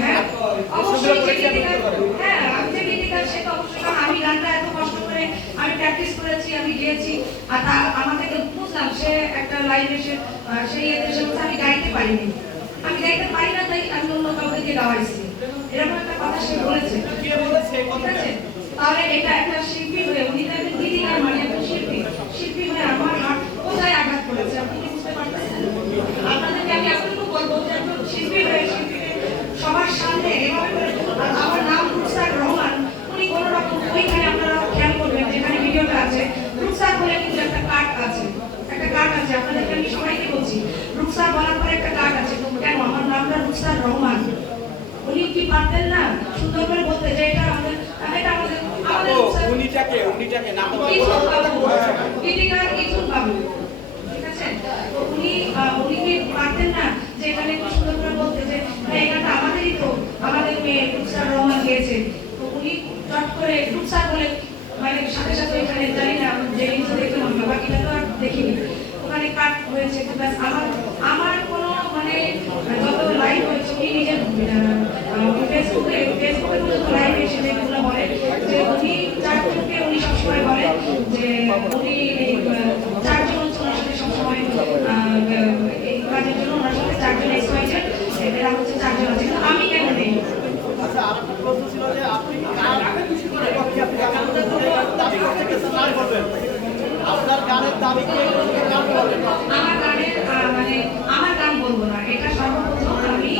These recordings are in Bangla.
হ্যাঁ অবশ্যই হ্যাঁ আমি যে গীতিকার সে তো অবশ্যই, কারণ আমি গানটা এত কষ্ট করে আমি প্র্যাকটিস করেছি, আমি গেয়েছি, আর তা আমাদেরকে বুঝলাম সে একটা লাইভ এসে সেই এদেশে বলছে আমি গাইতে পারিনি, আমি গাইতে পারি না তাই আমি অন্য কাউকে দিয়ে গাওয়াইছি, এরকম একটা কথা সে বলেছে। ঠিক আছে, তাহলে এটা একটা শিল্পী হয়ে, উনি তো একজন গীতিকার মানে একজন শিল্পী, শিল্পী হয়ে আমার কোথায় আঘাত করেছে আপনি কি বুঝতে পারতেছেন? আপনাদেরকে আমি এতটুকু বলবো যে একজন শিল্পী হয়ে শিল্পীকে সবার সামনে এভাবে করে, আমার নাম রুকসার রহমান, উনি কোনো রকম ওইখানে আপনারা খেয়াল করবেন যেখানে ভিডিওটা আছে রুকসার বলে কিন্তু একটা কার্ড আছে, একটা কার্ড আছে, আপনাদেরকে আমি সবাইকে বলছি রুকসার বলার পরে একটা কার্ড আছে, কেন আমার নামটা রুকসার রহমান, উনি কি পারতেন না সুন্দর করে বলতে যে এটা আমাদের উনিটাকে নাম গীতিকার ইথুন বাবু, ঠিক আছে, তো উনি কি পারতেন না যে এখানে একটু সুন্দর করে বলতে যে এই গানটা আমাদেরই তো, আমাদের মেয়ে রুকসার রহমান গেয়েছে, তো উনি চট করে রুকসার বলে মানে সাথে সাথে এখানে জানি না যে ইন্ট্রো দেখলাম আমরা, বাকিটা তো আর দেখিনি, ওখানে কাট হয়েছে, আমার কোনো মানে যত লাইভ হয়েছে উনি নিজের ফেসবুকে পর্যন্ত লাইভ এসে যেগুলো বলে যে উনি চারজনকে উনি সবসময় বলে যে উনি চারজন হচ্ছে ওনার সাথে সবসময় এই কাজের জন্য ওনার সাথে চারজন এক্সপাইটেড, এরা হচ্ছে চারজন আছে, কিন্তু আমি কেন নেই? আচ্ছা, আরেকটা প্রশ্ন ছিল যে আপনি আপনার গানের দাবি আমার গানের মানে আমার গান বলবো না, এটা সর্বপ্রথম আমি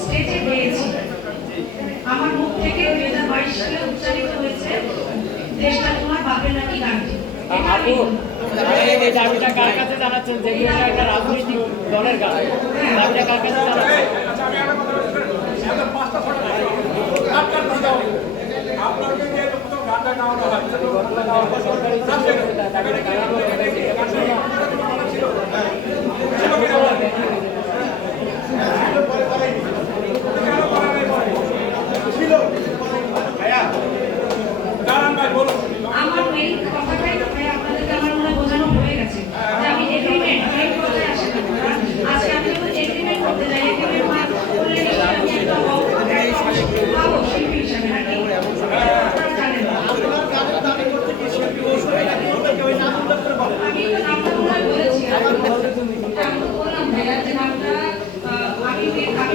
স্টেজে গেয়েছি, আমার মুখ থেকে 2022 সালে উচ্চারিত হয়েছে দেশটা তোমার বাপের নাকি গানটি। এই দাবিটা কার কাছে জানাচ্ছেন যে এটা একটা রাজনৈতিক দলের গান, দাবিটা কার কাছে জানাচ্ছেন? আমার মেইন কথাটাই তো ভাই আপনাদেরকে আমার মনে বোঝানো হয়ে গেছে যে আমি এগ্রিমেন্ট এই কথায় আসে না, আজকে আমি যখন এগ্রিমেন্ট করতে যাই এগ্রিমেন্ট না করলে আমি একটা পাবো শিল্পী হিসাবে নাকি আপনারা জানেন না, আমি তো নামটা মনে বলেছি, আমি তো বললাম ভাইয়া যে নামটা আমি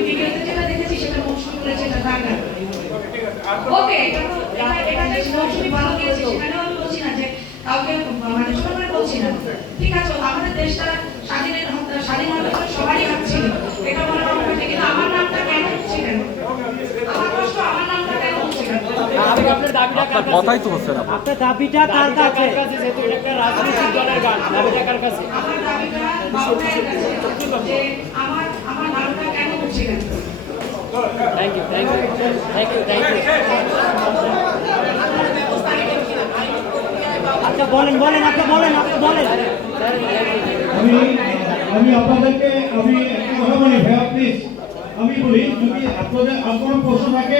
ভিডিওতে যেটা দেখেছি সেটা মৌসুমি বলেছে, এটা ঢাকা। ওকে, এটা বেশ মৌসুমি ভালো গিয়েছে, সেখানেও আমি বলছি না যে কাউকে মানে ছোট করে বলছি না, ঠিক আছে, আমাদের দেশটা স্বাধীন হওয়ার পর সবারই হাত ছিল, এটা মনে রাখতে হবে, কিন্তু আমার নামটা কেন হচ্ছে কেন, আমার কষ্ট, আমার নামটা কেন হচ্ছে কেন? আপনার দাবিটা কার কাছে? কথাই তো হচ্ছে না। আপনার দাবিটা কার কাছে? যেহেতু এটা একটা রাজনৈতিক দলের গান, দাবিটা কার কাছে? আমার দাবিটা বাবুদের কাছে যে আমার নামটা কেন হচ্ছে কেন? Thank you, thank you, thank you, thank you. আচ্ছা বলেন, আপনি বলেন। আমি আপনাদেরকে একটা কথা বলি ভাইয়া প্লিজ, আমি বলি যদি আপনাদের আর কোনো প্রশ্ন থাকে